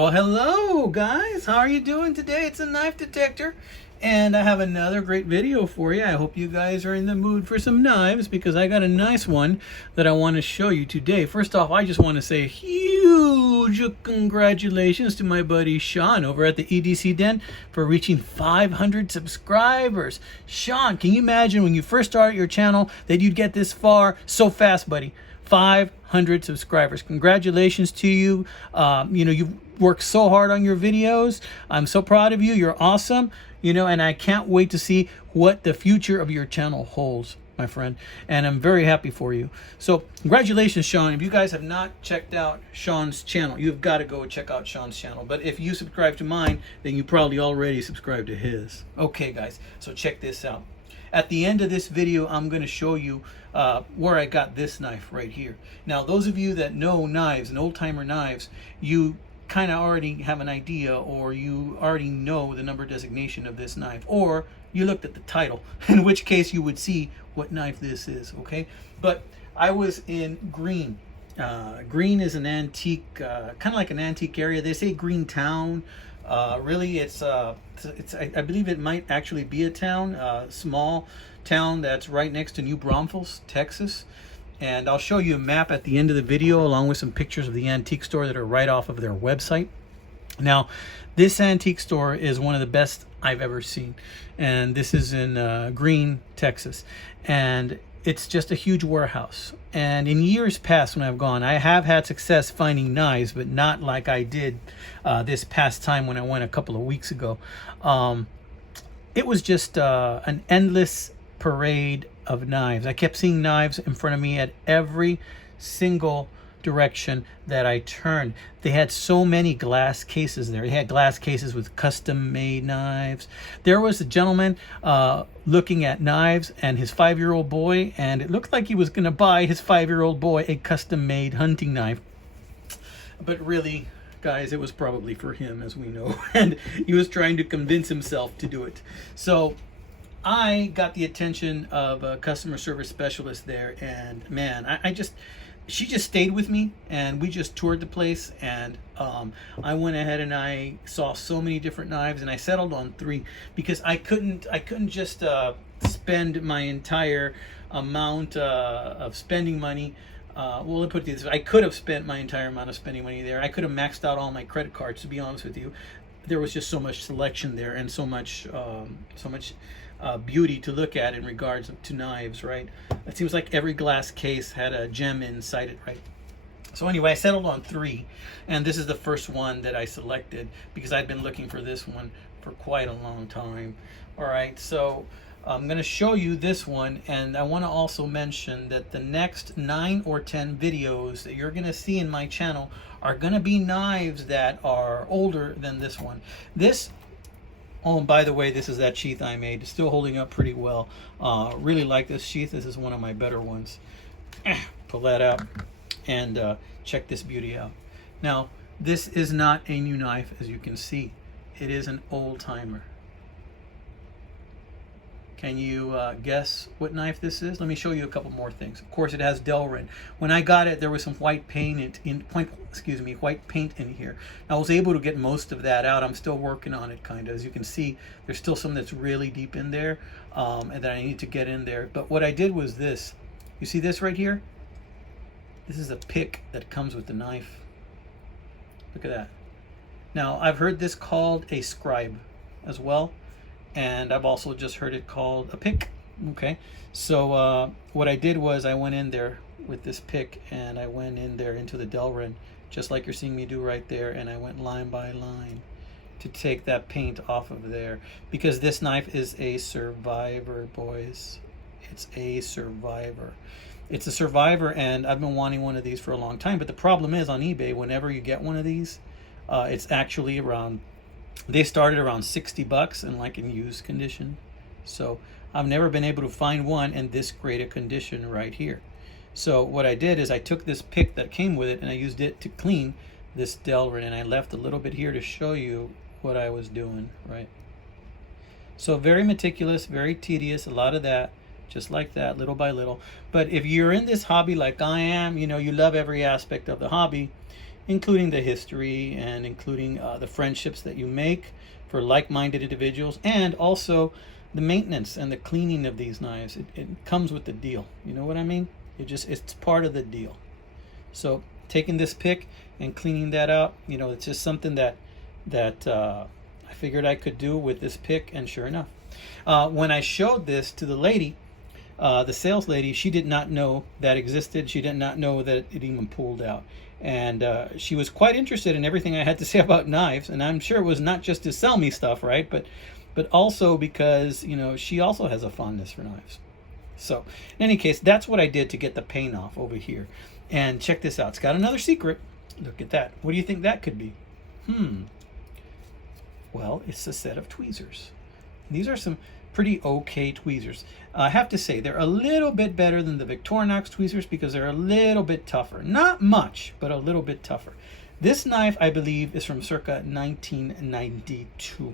Well, hello guys. How are you doing today? It's a knife detector, and I have another great video for you. I hope you guys are in the mood for some knives because I got a nice one that I want to show you today. First off, I just want to say huge congratulations to my buddy Sean over at the EDC Den for reaching 500 subscribers. Sean, can you imagine when you first started your channel that you'd get this far so fast, buddy? 500 subscribers. Congratulations to you. You've worked so hard on your videos. I'm so proud of you. You're awesome. And I can't wait to see what the future of your channel holds, my friend. And I'm very happy for you. So congratulations, Sean. If you guys have not checked out Sean's channel, you've got to go check out Sean's channel. But if you subscribe to mine, then you probably already subscribed to his. Okay, guys, so check this out. At the end of this video, I'm going to show you where I got this knife right here. Now, those of you that know knives and old-timer knives, you kind of already have an idea, or you already know the number designation of this knife, or you looked at the title, in which case you would see what knife this is, okay? But I was in Green. Green is an antique, kind of like an antique area. They say Green Town. Really, I believe it might actually be a town, small town that's right next to New Braunfels, Texas. And I'll show you a map at the end of the video along with some pictures of the antique store that are right off of their website. Now, this antique store is one of the best I've ever seen. And this is in Green, Texas. And it's just a huge warehouse. And in years past when I've gone, I have had success finding knives, but not like I did this past time when I went a couple of weeks ago. It was just an endless parade of knives. I kept seeing knives in front of me at every single direction that I turned. They had so many glass cases there. They had glass cases with custom made knives. There was a gentleman looking at knives and his 5-year-old boy, and it looked like he was going to buy his 5-year-old boy a custom made hunting knife. But really, guys, it was probably for him, as we know, and he was trying to convince himself to do it. So I got the attention of a customer service specialist there, and man, she just stayed with me, and we just toured the place, and I went ahead and I saw so many different knives, and I settled on 3 because I couldn't just spend my entire amount of spending money. Well, let me put it this way. I could have spent my entire amount of spending money there. I could have maxed out all my credit cards, to be honest with you. There was just so much selection there, and so much beauty to look at in regards to knives, right? It seems like every glass case had a gem inside it, right? So anyway, I settled on 3, and this is the first one that I selected because I'd been looking for this one for quite a long time. All right, so I'm going to show you this one, and I want to also mention that the next 9 or 10 videos that you're going to see in my channel are going to be knives that are older than this one. Oh, and by the way, this is that sheath I made. It's still holding up pretty well. Really like this sheath. This is one of my better ones. Pull that out and check this beauty out. Now, this is not a new knife, as you can see. It is an old-timer. Can you guess what knife this is? Let me show you a couple more things. Of course, it has Delrin. When I got it, there was some white paint in here. I was able to get most of that out. I'm still working on it, kind of. As you can see, there's still some that's really deep in there, and that I need to get in there. But what I did was this. You see this right here? This is a pick that comes with the knife. Look at that. Now, I've heard this called a scribe as well. And I've also just heard it called a pick. Okay, so what I did was I went in there with this pick, and I went in there into the Delrin, just like you're seeing me do right there, and I went line by line to take that paint off of there, because this knife is a survivor, boys. It's a survivor. It's a survivor, and I've been wanting one of these for a long time. But the problem is, on eBay, whenever you get one of these, it's actually around, they started around $60 and like in used condition. So I've never been able to find one in this great a condition right here. So what I did is I took this pick that came with it and I used it to clean this Delrin, and I left a little bit here to show you what I was doing, right? So very meticulous, very tedious, a lot of that, just like that, little by little. But if you're in this hobby like I am, you love every aspect of the hobby, including the history and including the friendships that you make for like-minded individuals, and also the maintenance and the cleaning of these knives. It comes with the deal. You know what I mean? It's part of the deal. So taking this pick and cleaning that out, you know, it's just something that I figured I could do with this pick, and sure enough, when I showed this to the lady, the sales lady, she did not know that existed. She did not know that it even pulled out. And she was quite interested in everything I had to say about knives. And I'm sure it was not just to sell me stuff, right? But also because, you know, she also has a fondness for knives. So in any case, that's what I did to get the paint off over here. And check this out. It's got another secret. Look at that. What do you think that could be? Well, it's a set of tweezers. These are some pretty okay tweezers. I have to say they're a little bit better than the Victorinox tweezers because they're a little bit tougher. Not much, but a little bit tougher. This knife, I believe, is from circa 1992.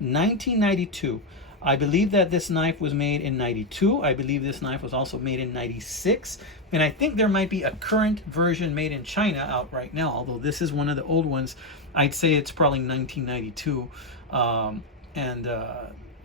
1992. I believe that this knife was made in 92. I believe this knife was also made in 96. And I think there might be a current version made in China out right now, although this is one of the old ones. I'd say it's probably 1992.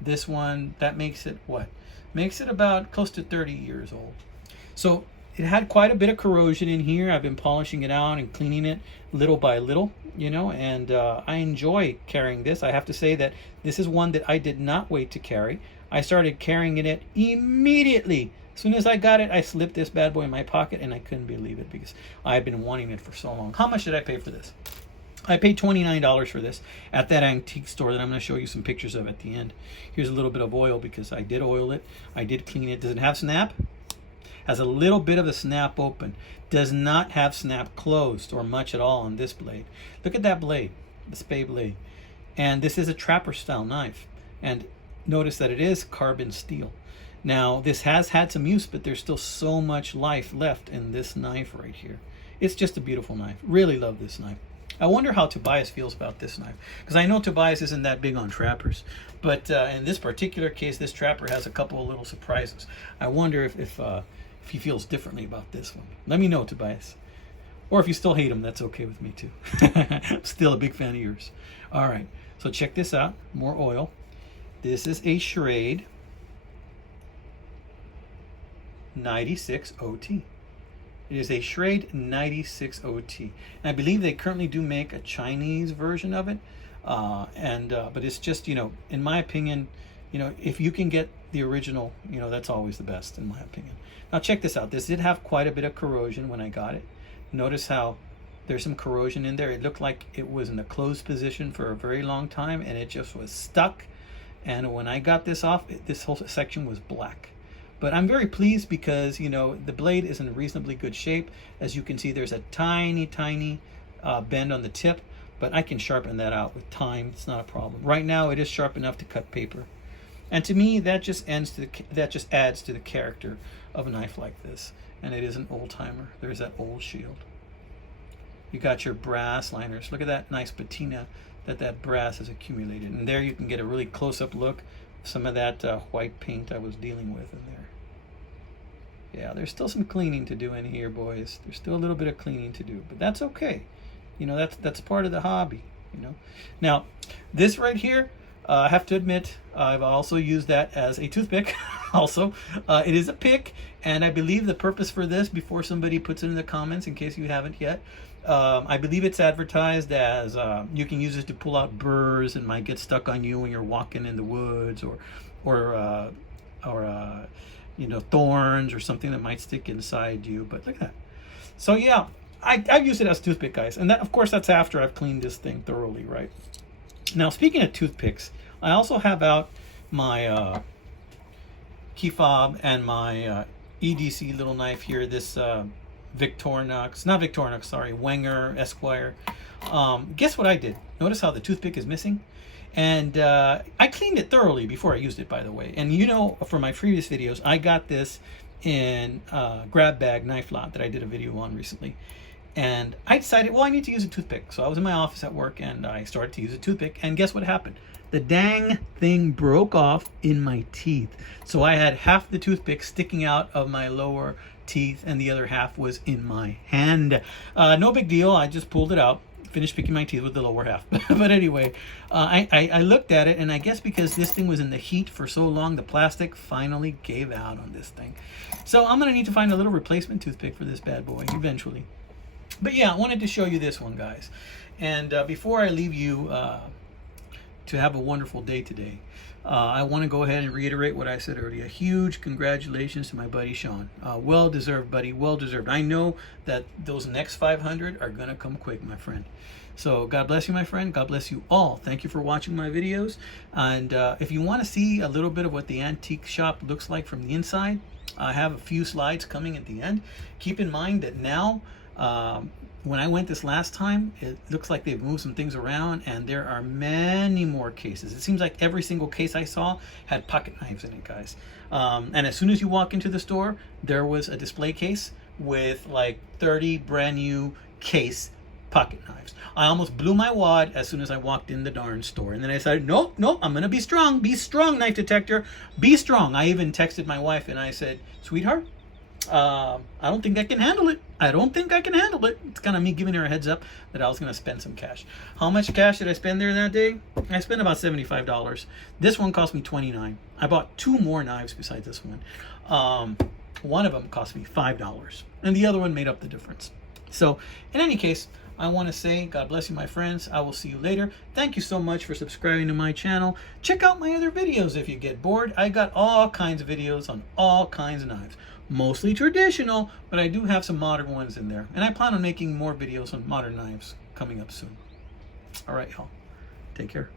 This one, that makes it what? Makes it about close to 30 years old. So it had quite a bit of corrosion in here. I've been polishing it out and cleaning it little by little, you know, and I enjoy carrying this. I have to say that this is one that I did not wait to carry. I started carrying it immediately. As soon as I got it, I slipped this bad boy in my pocket, and I couldn't believe it because I've been wanting it for so long. How much did I pay for this? I paid $29 for this at that antique store that I'm going to show you some pictures of at the end. Here's a little bit of oil because I did oil it. I did clean it. Does it have snap? Has a little bit of a snap open. Does not have snap closed or much at all on this blade. Look at that blade, the spay blade. And this is a trapper style knife. And notice that it is carbon steel. Now, this has had some use, but there's still so much life left in this knife right here. It's just a beautiful knife. Really love this knife. I wonder how Tobias feels about this knife, because I know Tobias isn't that big on trappers, but in this particular case, this trapper has a couple of little surprises. I wonder if he feels differently about this one. Let me know, Tobias. Or if you still hate him, that's okay with me too. I'm still a big fan of yours. All right, so check this out. More oil. This is a Schrade 96 OT. It is a Schrade 96 OT. And I believe they currently do make a Chinese version of it. But it's just, you know, in my opinion, you know, if you can get the original, you know, that's always the best in my opinion. Now check this out. This did have quite a bit of corrosion when I got it. Notice how there's some corrosion in there. It looked like it was in a closed position for a very long time and it just was stuck. And when I got this off, this whole section was black. But I'm very pleased because, you know, the blade is in reasonably good shape. As you can see, there's a tiny bend on the tip, but I can sharpen that out with time. It's not a problem. Right now, it is sharp enough to cut paper. And to me, that just adds to the character of a knife like this. And it is an old timer. There's that old shield. You got your brass liners. Look at that nice patina that brass has accumulated. And there you can get a really close-up look. Some of that white paint I was dealing with in there. Yeah, there's still some cleaning to do in here, boys. There's still a little bit of cleaning to do, but that's okay. You know, that's part of the hobby, you know. Now, this right here, I have to admit, I've also used that as a toothpick. Also, it is a pick, and I believe the purpose for this, before somebody puts it in the comments, in case you haven't yet, I believe it's advertised as you can use it to pull out burrs and might get stuck on you when you're walking in the woods, or you know, thorns or something that might stick inside you. But look at that. So yeah, I've used it as a toothpick, guys, and that, of course, that's after I've cleaned this thing thoroughly, right? Now, speaking of toothpicks, I also have out my key fob and my EDC little knife here. This Victorinox, not Victorinox, sorry, Wenger Esquire. Guess what I did? Notice how the toothpick is missing? And I cleaned it thoroughly before I used it, by the way. And you know, from my previous videos, I got this in grab bag knife lot that I did a video on recently. And I decided, well, I need to use a toothpick. So I was in my office at work and I started to use a toothpick. And guess what happened? the dang thing broke off in my teeth. So I had half the toothpick sticking out of my lower teeth and the other half was in my hand. No big deal. I just pulled it out, finished picking my teeth with the lower half. But anyway, I looked at it, and I guess because this thing was in the heat for so long, the plastic finally gave out on this thing. So I'm gonna need to find a little replacement toothpick for this bad boy eventually. But yeah, I wanted to show you this one, guys. And before I leave you to have a wonderful day today, I want to go ahead and reiterate what I said earlier. Huge congratulations to my buddy Sean. Well deserved, buddy. Well deserved. I know that those next 500 are going to come quick, my friend. So God bless you, my friend. God bless you all. Thank you for watching my videos. And if you want to see a little bit of what the antique shop looks like from the inside, I have a few slides coming at the end. Keep in mind that now, when I went this last time, it looks like they've moved some things around, and there are many more cases. It seems like every single case I saw had pocket knives in it, guys. And as soon as you walk into the store, there was a display case with like 30 brand new case pocket knives. I almost blew my wad as soon as I walked in the darn store. And then I said, nope, I'm going to be strong. Be strong, knife detector. Be strong. I even texted my wife and I said, sweetheart, I don't think I can handle it. I don't think I can handle it. It's kind of me giving her a heads up that I was going to spend some cash. How much cash did I spend there that day? I spent about $75. This one cost me $29. I bought 2 more knives besides this one. One of them cost me $5, and the other one made up the difference. So in any case, I want to say God bless you, my friends. I will see you later. Thank you so much for subscribing to my channel. Check out my other videos if you get bored. I got all kinds of videos on all kinds of knives. Mostly traditional, but I do have some modern ones in there. And I plan on making more videos on modern knives coming up soon. All right, y'all. Take care.